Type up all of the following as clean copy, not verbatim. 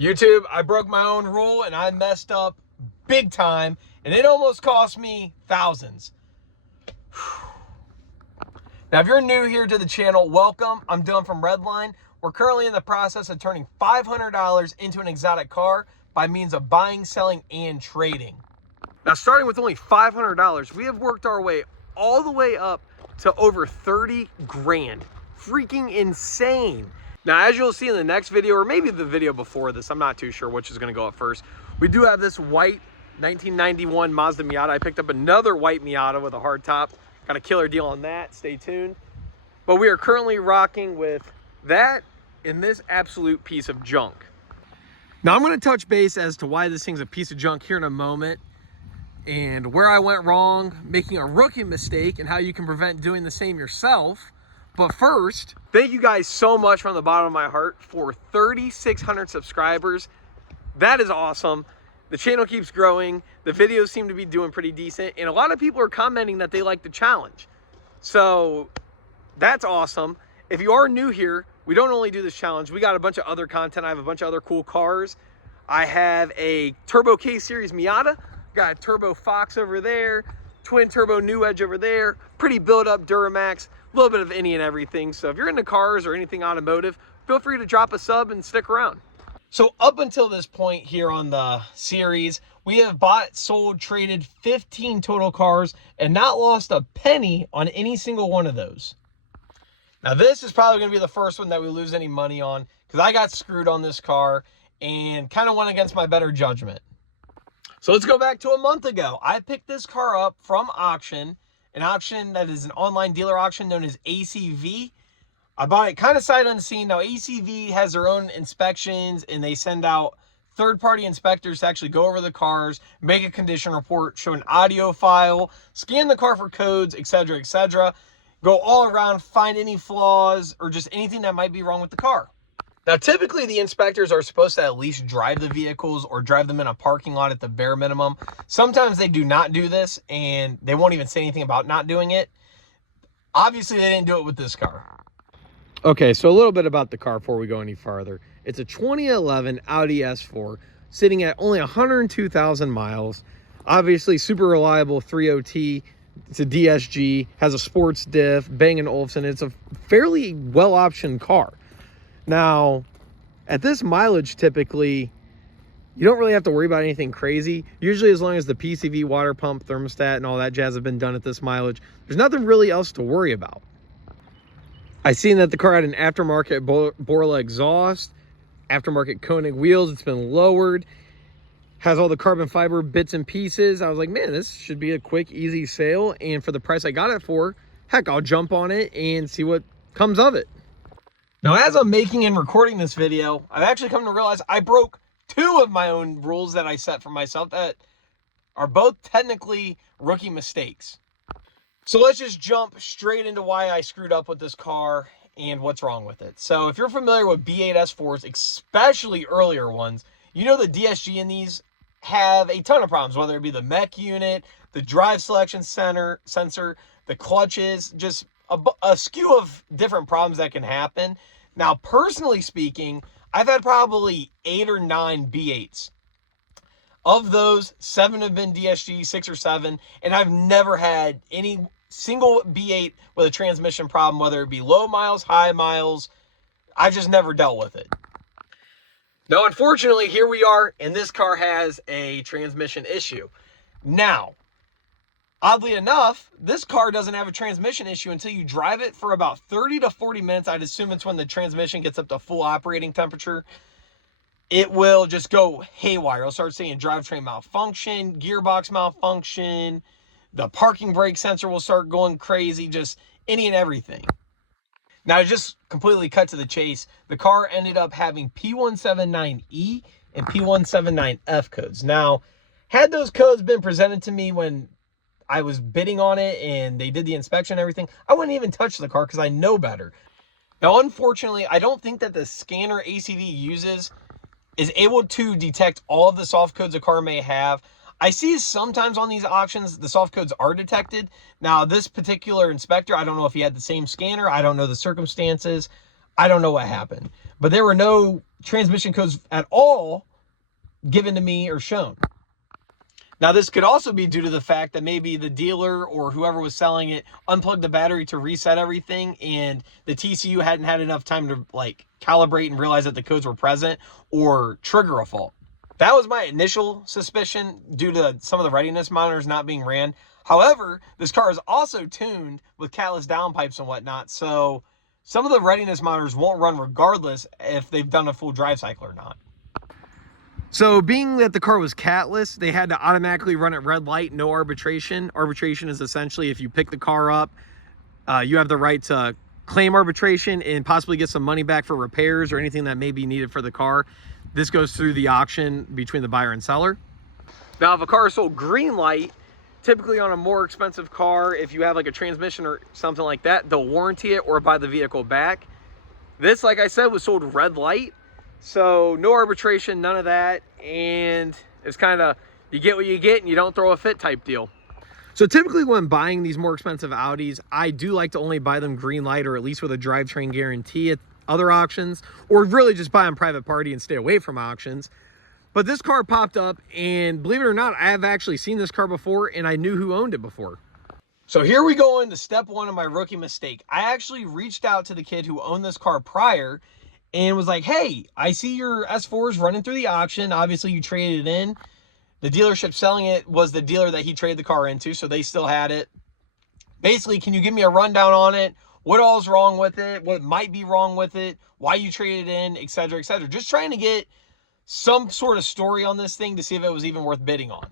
YouTube, I broke my own rule and I messed up big time, and it almost cost me thousands. Now, if you're new here to the channel, welcome. I'm Dylan from Redline. We're currently in the process of turning $500 into an exotic car by means of buying, selling, and trading. Now, starting with only $500, we have worked our way all the way up to over 30 grand. Freaking insane. Now, as you'll see in the next video, or maybe the video before this, I'm not too sure which is going to go up first, we do have this white 1991 Mazda Miata. I picked up another white Miata with a hard top. Got a killer deal on that. Stay tuned. But we are currently rocking with that and this absolute piece of junk. Now, I'm going to touch base as to why this thing's a piece of junk here in a moment, and where I went wrong, making a rookie mistake, and how you can prevent doing the same yourself. But first, thank you guys so much from the bottom of my heart for 3,600 subscribers. That is awesome. The channel keeps growing. The videos seem to be doing pretty decent, and a lot of people are commenting that they like the challenge. So that's awesome. If you are new here, we don't only do this challenge. We got a bunch of other content. I have a bunch of other cool cars. I have a Turbo K Series Miata. Got a Turbo Fox over there. Twin Turbo New Edge over there. Pretty built up Duramax. A little bit of any and everything. So if you're into cars or anything automotive, feel free to drop a sub and stick around. So up until this point here on the series, we have bought, sold, traded 15 total cars and not lost a penny on any single one of those. Now this is probably going to be the first one that we lose any money on, because I got screwed on this car and kind of went against my better judgment. So let's go back to a month ago. I picked this car up from auction, an auction that is an online dealer auction known as ACV. I bought it kind of sight unseen. Now, ACV has their own inspections, and they send out third-party inspectors to actually go over the cars, make a condition report, show an audio file, scan the car for codes, etc., etc. Go all around, find any flaws or just anything that might be wrong with the car. Now, typically, the inspectors are supposed to at least drive the vehicles or drive them in a parking lot at the bare minimum. Sometimes they do not do this, and they won't even say anything about not doing it. Obviously, they didn't do it with this car. Okay, so a little bit about the car before we go any farther. It's a 2011 Audi S4 sitting at only 102,000 miles. Obviously, super reliable 3.0T. It's a DSG, has a sports diff, Bang & Olufsen. It's a fairly well-optioned car. Now, at this mileage, typically, you don't really have to worry about anything crazy. Usually, as long as the PCV, water pump, thermostat, and all that jazz have been done at this mileage, there's nothing really else to worry about. I seen that the car had an aftermarket Borla exhaust, aftermarket Koenig wheels. It's been lowered, has all the carbon fiber bits and pieces. I was like, man, this should be a quick, easy sale. And for the price I got it for, heck, I'll jump on it and see what comes of it. Now, as I'm making and recording this video, I've actually come to realize I broke two of my own rules that I set for myself that are both technically rookie mistakes. So let's just jump straight into why I screwed up with this car and what's wrong with it. So if you're familiar with B8 S4s, especially earlier ones, you know the DSG in these have a ton of problems, whether it be the mech unit, the drive selection sensor, the clutches, just a skew of different problems that can happen. Now, personally speaking, I've had probably 8 or 9 B8s. Of those, 7 have been DSG, 6 or 7, and I've never had any single B8 with a transmission problem, whether it be low miles, high miles. I've just never dealt with it. Now, unfortunately, here we are, and this car has a transmission issue. Now, oddly enough, this car doesn't have a transmission issue until you drive it for about 30 to 40 minutes. I'd assume it's when the transmission gets up to full operating temperature. It will just go haywire. It'll start saying drivetrain malfunction, gearbox malfunction, the parking brake sensor will start going crazy, just any and everything. Now, just completely cut to the chase, the car ended up having P179E and P179F codes. Now, had those codes been presented to me when I was bidding on it and they did the inspection and everything, I wouldn't even touch the car because I know better. Now, unfortunately, I don't think that the scanner ACV uses is able to detect all of the soft codes a car may have. I see sometimes on these auctions, the soft codes are detected. Now, this particular inspector, I don't know if he had the same scanner. I don't know the circumstances. I don't know what happened. But there were no transmission codes at all given to me or shown. Now, this could also be due to the fact that maybe the dealer or whoever was selling it unplugged the battery to reset everything, and the TCU hadn't had enough time to like calibrate and realize that the codes were present or trigger a fault. That was my initial suspicion due to some of the readiness monitors not being ran. However, this car is also tuned with catless downpipes and whatnot, so some of the readiness monitors won't run regardless if they've done a full drive cycle or not. So being that the car was catless, they had to automatically run at red light, no arbitration. Arbitration is essentially if you pick the car up, you have the right to claim arbitration and possibly get some money back for repairs or anything that may be needed for the car. This goes through the auction between the buyer and seller. Now, if a car is sold green light, typically on a more expensive car, if you have like a transmission or something like that, they'll warranty it or buy the vehicle back. This, like I said, was sold red light. So no arbitration, none of that. And it's kind of, you get what you get and you don't throw a fit type deal. So typically when buying these more expensive Audis, I do like to only buy them green light or at least with a drivetrain guarantee at other auctions, or really just buy on private party and stay away from auctions. But this car popped up, and believe it or not, I have actually seen this car before and I knew who owned it before. So here we go into step one of my rookie mistake. I actually reached out to the kid who owned this car prior and was like, hey, I see your S4 is running through the auction. Obviously, you traded it in. The dealership selling it was the dealer that he traded the car into, so they still had it. Basically, can you give me a rundown on it? What all's wrong with it? What might be wrong with it? Why you traded it in, et cetera, et cetera. Just trying to get some sort of story on this thing to see if it was even worth bidding on.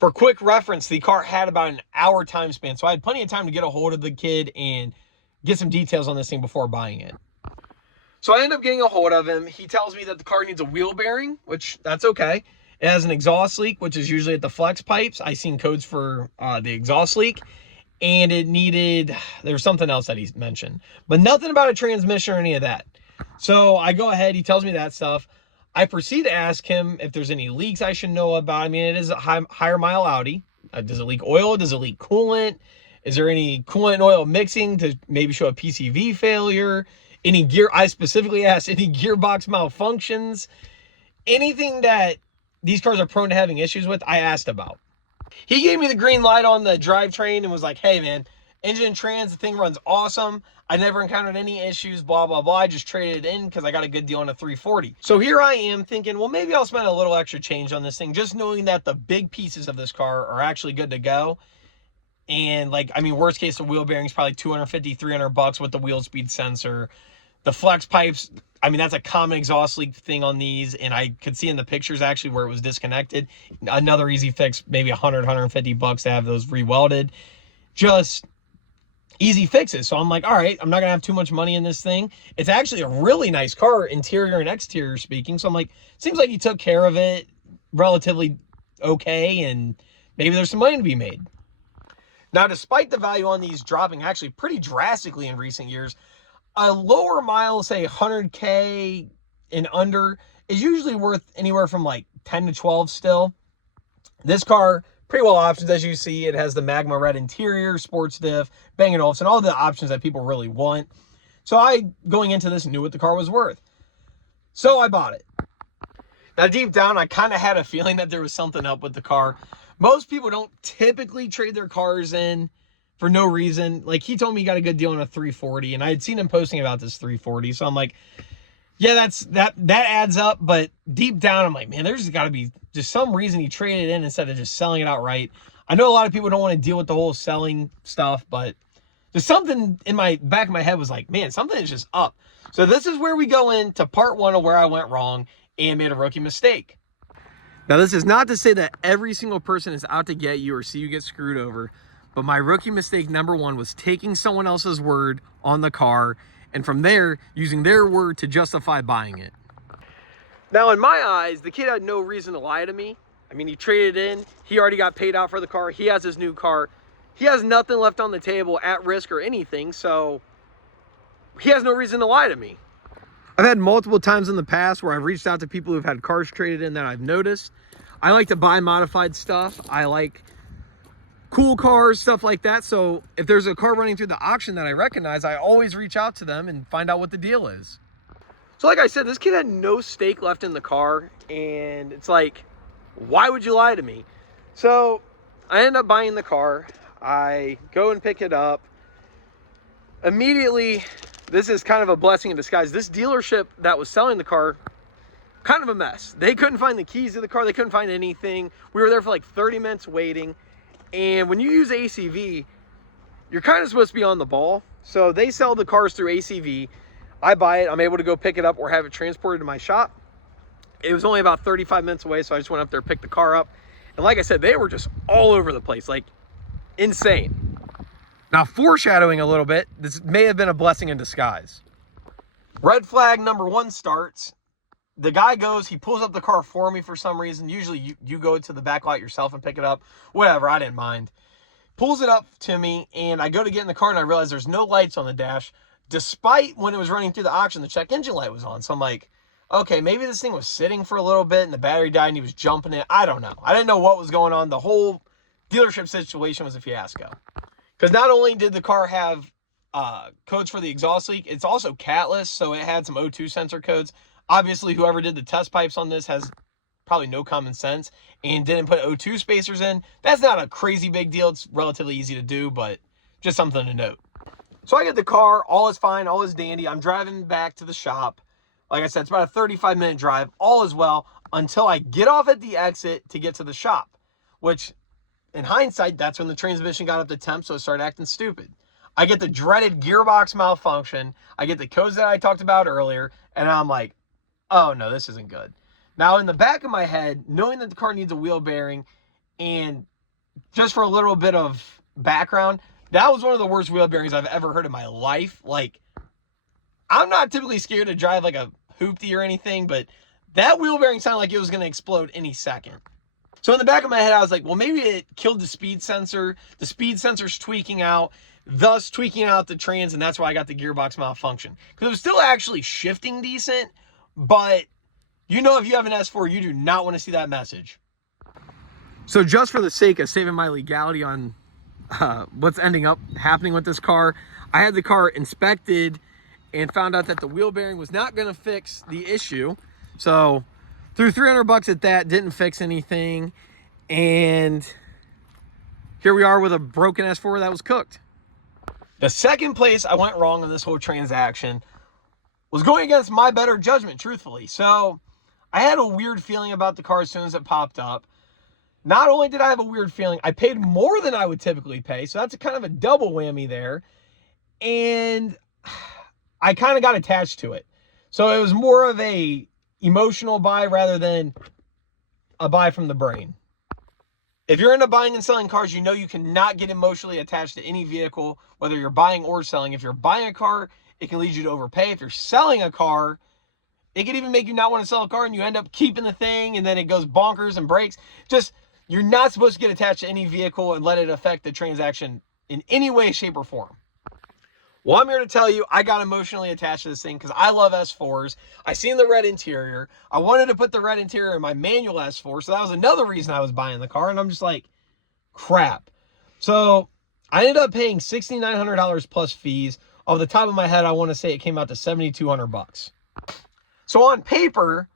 For quick reference, the car had about an hour time span, so I had plenty of time to get a hold of the kid and get some details on this thing before buying it. So I end up getting a hold of him. He tells me that the car needs a wheel bearing, which that's okay. It has an exhaust leak, which is usually at the flex pipes. I seen codes for the exhaust leak. And it needed, there's something else that he mentioned. But nothing about a transmission or any of that. So I go ahead, he tells me that stuff. I proceed to ask him if there's any leaks I should know about. I mean, it is a higher mile Audi. Does it leak oil? Does it leak coolant? Is there any coolant and oil mixing to maybe show a PCV failure? Any gear, I specifically asked, any gearbox malfunctions? Anything that these cars are prone to having issues with, I asked about. He gave me the green light on the drivetrain and was like, hey man, engine and trans, the thing runs awesome. I never encountered any issues, blah, blah, blah. I just traded it in because I got a good deal on a 340. So here I am thinking, well, maybe I'll spend a little extra change on this thing, just knowing that the big pieces of this car are actually good to go. And like, I mean, worst case, the wheel bearing's probably $250, $300 with the wheel speed sensor. The flex pipes, I mean, that's a common exhaust leak thing on these. And I could see in the pictures actually where it was disconnected. Another easy fix, maybe $100, $150 to have those re-welded. Just easy fixes. So I'm like, all right, I'm not gonna have too much money in this thing. It's actually a really nice car, interior and exterior speaking. So I'm like, seems like he took care of it relatively okay, and maybe there's some money to be made. Now, despite the value on these dropping actually pretty drastically in recent years, a lower mile, say 100K and under, is usually worth anywhere from like 10 to 12 still. This car, pretty well options as you see. It has the magma red interior, sports diff, Bang & Olufsen, all the options that people really want. So I, going into this, knew what the car was worth. So I bought it. Now deep down, I kind of had a feeling that there was something up with the car. Most people don't typically trade their cars in for no reason. Like, he told me he got a good deal on a 340, and I had seen him posting about this 340. So I'm like, yeah, that adds up. But deep down, I'm like, man, there's got to be just some reason he traded in instead of just selling it outright. I know a lot of people don't want to deal with the whole selling stuff, but just something in my back of my head was like, man, something is just up. So this is where we go into part one of where I went wrong and made a rookie mistake. Now, this is not to say that every single person is out to get you or see you get screwed over. But my rookie mistake number one was taking someone else's word on the car, and from there, using their word to justify buying it. Now, in my eyes, the kid had no reason to lie to me. I mean, he traded in. He already got paid out for the car. He has his new car. He has nothing left on the table at risk or anything, so he has no reason to lie to me. I've had multiple times in the past where I've reached out to people who've had cars traded in that I've noticed. I like to buy modified stuff. I like cool cars, stuff like that. So if there's a car running through the auction that I recognize, I always reach out to them and find out what the deal is. So like I said, this kid had no stake left in the car, and it's like, why would you lie to me? So I end up buying the car. I go and pick it up. Immediately, this is kind of a blessing in disguise. This dealership that was selling the car, kind of a mess. They couldn't find the keys to the car. They couldn't find anything. We were there for like 30 minutes waiting. And when you use ACV, you're kind of supposed to be on the ball. So they sell the cars through ACV. I buy it. I'm able to go pick it up or have it transported to my shop. It was only about 35 minutes away, so I just went up there, picked the car up. And like I said, they were just all over the place, like insane. Now, foreshadowing a little bit, this may have been a blessing in disguise. Red flag number 1 starts. The guy goes, he pulls up the car for me for some reason. Usually you go to the back lot yourself and pick it up. Whatever, I didn't mind. Pulls it up to me, and I go to get in the car, and I realize there's no lights on the dash, despite when it was running through the auction, the check engine light was on. So I'm like, okay, maybe this thing was sitting for a little bit, and the battery died, and he was jumping it. I don't know. I didn't know what was going on. The whole dealership situation was a fiasco. Because not only did the car have codes for the exhaust leak, it's also catless, so it had some O2 sensor codes. Obviously, whoever did the test pipes on this has probably no common sense and didn't put O2 spacers in. That's not a crazy big deal. It's relatively easy to do, but just something to note. So I get the car, all is fine, all is dandy. I'm driving back to the shop. Like I said, it's about a 35-minute drive, all is well, until I get off at the exit to get to the shop, which in hindsight, that's when the transmission got up to temp, so it started acting stupid. I get the dreaded gearbox malfunction. I get the codes that I talked about earlier, and I'm like, oh no, this isn't good. Now, in the back of my head, knowing that the car needs a wheel bearing, and just for a little bit of background, that was one of the worst wheel bearings I've ever heard in my life. Like, I'm not typically scared to drive like a hoopty or anything, but that wheel bearing sounded like it was going to explode any second. So in the back of my head, I was like, well, maybe it killed the speed sensor. The speed sensor's tweaking out, thus tweaking out the trans, and that's why I got the gearbox malfunction. Because it was still actually shifting decent, but you know, if you have an S4, you do not want to see that message. So just for the sake of saving my legality on what's ending up happening with this car, I had the car inspected and found out that the wheel bearing was not going to fix the issue. So threw 300 bucks at that, didn't fix anything, and here we are with a broken S4 that was cooked. The second place I went wrong on this whole transaction was going against my better judgment, truthfully. So I had a weird feeling about the car as soon as it popped up. Not only did I have a weird feeling, I paid more than I would typically pay, so that's a kind of a double whammy there. And I kind of got attached to it. So it was more of a emotional buy rather than a buy from the brain. If you're into buying and selling cars, you know you cannot get emotionally attached to any vehicle, whether you're buying or selling. If you're buying a car, it can lead you to overpay. If you're selling a car, it can even make you not want to sell a car, and you end up keeping the thing, and then it goes bonkers and breaks. Just, you're not supposed to get attached to any vehicle and let it affect the transaction in any way, shape, or form. Well, I'm here to tell you, I got emotionally attached to this thing because I love S4s. I seen the red interior. I wanted to put the red interior in my manual S4, so that was another reason I was buying the car, and I'm just like, crap. So I ended up paying $6,900 plus fees. Off the top of my head, I want to say it came out to $7,200 bucks. So on paper,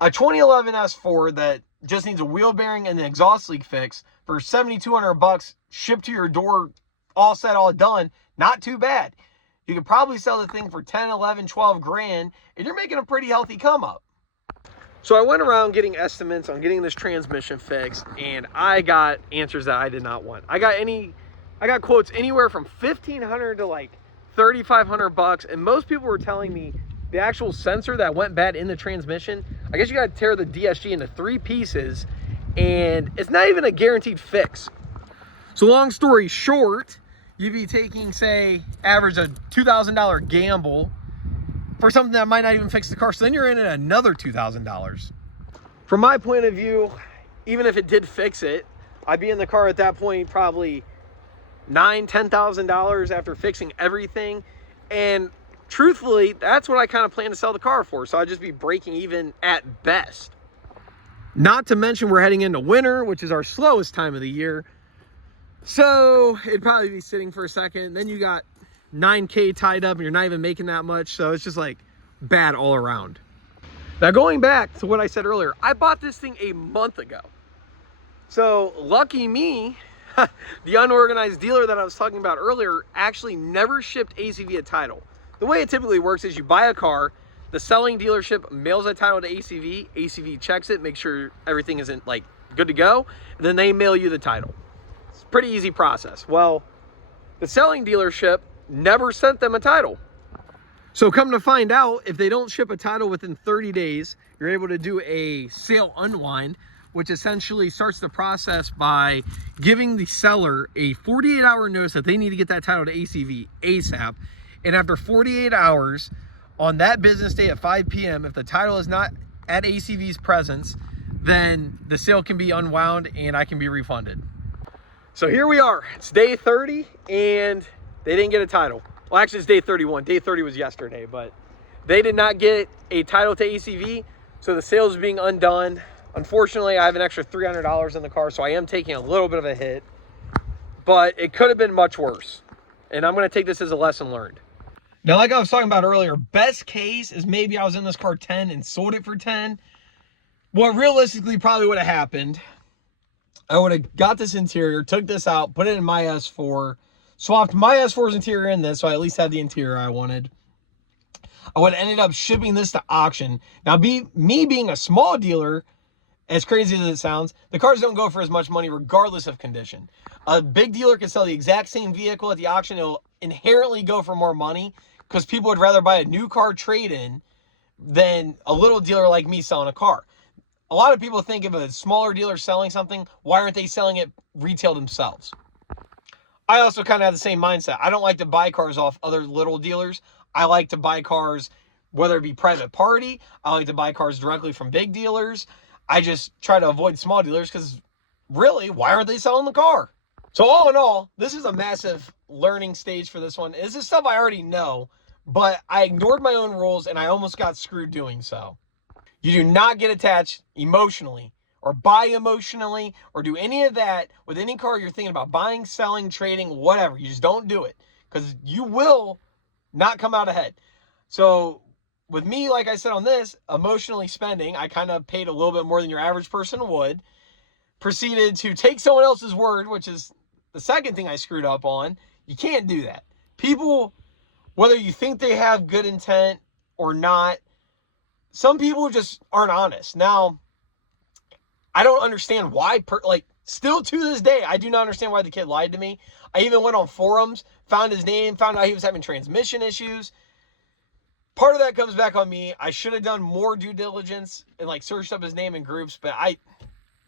a 2011 S4 that just needs a wheel bearing and an exhaust leak fix for $7,200 bucks shipped to your door, all set, all done, not too bad. You could probably sell the thing for 10, 11, 12 grand, and you're making a pretty healthy come up. So I went around getting estimates on getting this transmission fixed, and I got answers that I did not want. I got quotes anywhere from $1,500 to like $3,500 bucks, and most people were telling me the actual sensor that went bad in the transmission, I guess you got to tear the DSG into 3 pieces, and it's not even a guaranteed fix. So long story short, you'd be taking, say, average a $2,000 gamble for something that might not even fix the car. So then you're in at another $2,000. From my point of view, even if it did fix it, I'd be in the car at that point probably $9,000, $10,000 after fixing everything. And truthfully, that's what I kind of plan to sell the car for. So I'd just be breaking even at best. Not to mention we're heading into winter, which is our slowest time of the year. So it'd probably be sitting for a second. Then you got $9K tied up and you're not even making that much. So it's just like, bad all around. Now going back to what I said earlier, I bought this thing a month ago. So lucky me, the unorganized dealer that I was talking about earlier actually never shipped ACV a title. The way it typically works is you buy a car, the selling dealership mails a title to ACV, ACV checks it, makes sure everything isn't like good to go, and then they mail you the title. It's a pretty easy process. Well, the selling dealership never sent them a title. So come to find out, if they don't ship a title within 30 days, you're able to do a sale unwind, which essentially starts the process by giving the seller a 48-hour notice that they need to get that title to ACV ASAP. And after 48 hours, on that business day at 5 p.m., if the title is not at ACV's presence, then the sale can be unwound and I can be refunded. So here we are. It's day 30 and they didn't get a title. Well, actually it's day 31. Day 30 was yesterday, but they did not get a title to ACV, so the sale is being undone. Unfortunately, I have an extra $300 in the car, so I am taking a little bit of a hit, but it could have been much worse. And I'm going to take this as a lesson learned. Now, like I was talking about earlier, best case is maybe I was in this car 10 and sold it for 10. What realistically probably would have happened, I would have got this interior, took this out, put it in my S4, swapped my S4's interior in this, so I at least had the interior I wanted. I would have ended up shipping this to auction. Now, me being a small dealer, as crazy as it sounds, the cars don't go for as much money regardless of condition. A big dealer can sell the exact same vehicle at the auction. It'll inherently go for more money because people would rather buy a new car trade-in than a little dealer like me selling a car. A lot of people think if a smaller dealer selling something, why aren't they selling it retail themselves? I also kind of have the same mindset. I don't like to buy cars off other little dealers. I like to buy cars, whether it be private party. I like to buy cars directly from big dealers. I just try to avoid small dealers because really, why aren't they selling the car? So all in all, this is a massive learning stage for this one. This is stuff I already know, but I ignored my own rules and I almost got screwed doing so. You do not get attached emotionally or buy emotionally or do any of that with any car you're thinking about buying, selling, trading, whatever. You just don't do it because you will not come out ahead. So with me, like I said on this, emotionally spending, I kind of paid a little bit more than your average person would. Proceeded to take someone else's word, which is the second thing I screwed up on. You can't do that. People, whether you think they have good intent or not, some people just aren't honest. Now, I don't understand why, still to this day, I do not understand why the kid lied to me. I even went on forums, found his name, found out he was having transmission issues. Part of that comes back on me. I should have done more due diligence and searched up his name in groups, but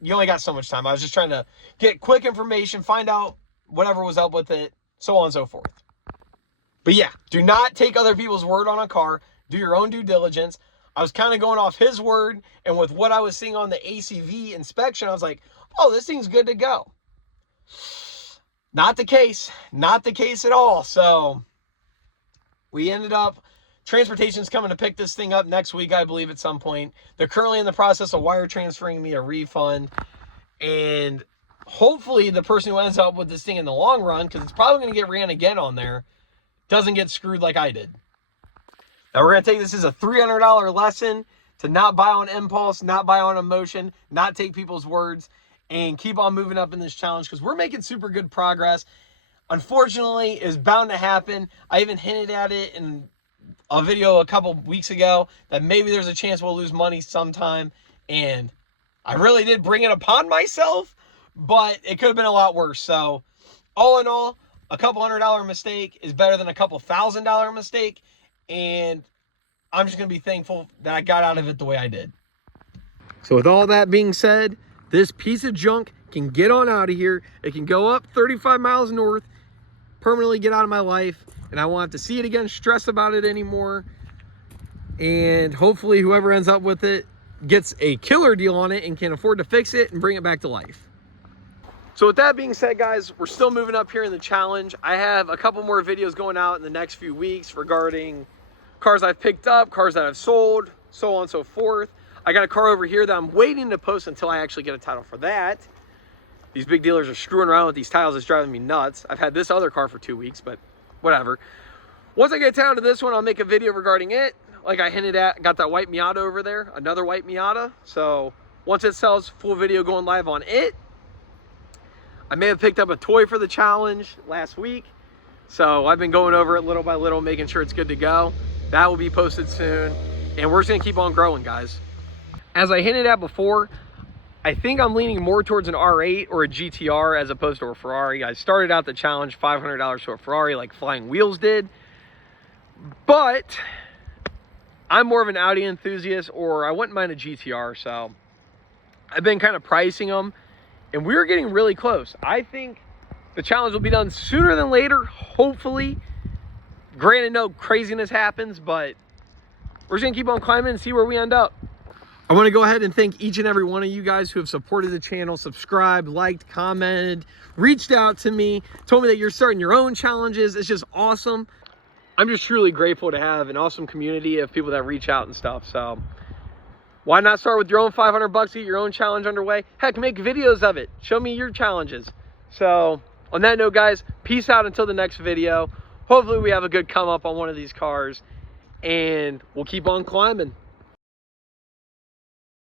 you only got so much time. I was just trying to get quick information, find out whatever was up with it, so on and so forth. But yeah, do not take other people's word on a car. Do your own due diligence. I was kind of going off his word, and with what I was seeing on the ACV inspection, I was like, oh, this thing's good to go. Not the case. Not the case at all. So we ended up, transportation's coming to pick this thing up next week, I believe, at some point. They're currently in the process of wire transferring me a refund. And hopefully the person who ends up with this thing in the long run, because it's probably going to get ran again on there, doesn't get screwed like I did. Now we're going to take this as a $300 lesson to not buy on impulse, not buy on emotion, not take people's words, and keep on moving up in this challenge because we're making super good progress. Unfortunately, it's bound to happen. I even hinted at it in a video a couple weeks ago that maybe there's a chance we'll lose money sometime, and I really did bring it upon myself, but it could have been a lot worse. So all in all, a couple $100 mistake is better than a couple $1,000 mistake, and I'm just going to be thankful that I got out of it the way I did. So with all that being said, this piece of junk can get on out of here. It can go up 35 miles north, permanently get out of my life, and I won't have to see it again, stress about it anymore. And hopefully whoever ends up with it gets a killer deal on it and can afford to fix it and bring it back to life. So with that being said, guys, we're still moving up here in the challenge. I have a couple more videos going out in the next few weeks regarding cars I've picked up, cars that I've sold, so on and so forth. I got a car over here that I'm waiting to post until I actually get a title for that. These big dealers are screwing around with these titles. It's driving me nuts. I've had this other car for 2 weeks, but whatever. Once I get down to this one, I'll make a video regarding it. like I hinted at, got that white Miata over there, another white Miata. So once it sells, full video going live on it. I may have picked up a toy for the challenge last week. So I've been going over it little by little, making sure it's good to go. That will be posted soon. And we're just gonna keep on growing, guys. As I hinted at before, I think I'm leaning more towards an R8 or a GTR as opposed to a Ferrari. I started out the challenge $500 to a Ferrari like Flying Wheels did. But I'm more of an Audi enthusiast, or I wouldn't mind a GTR. So I've been kind of pricing them, and we're getting really close. I think the challenge will be done sooner than later, hopefully. Granted, no craziness happens, but we're just gonna keep on climbing and see where we end up. I want to go ahead and thank each and every one of you guys who have supported the channel, subscribed, liked, commented, reached out to me, told me that you're starting your own challenges. It's just awesome. I'm just truly grateful to have an awesome community of people that reach out and stuff. So why not start with your own 500 bucks, get your own challenge underway? Heck, make videos of it. Show me your challenges. So on that note, guys, peace out until the next video. Hopefully we have a good come up on one of these cars, and we'll keep on climbing.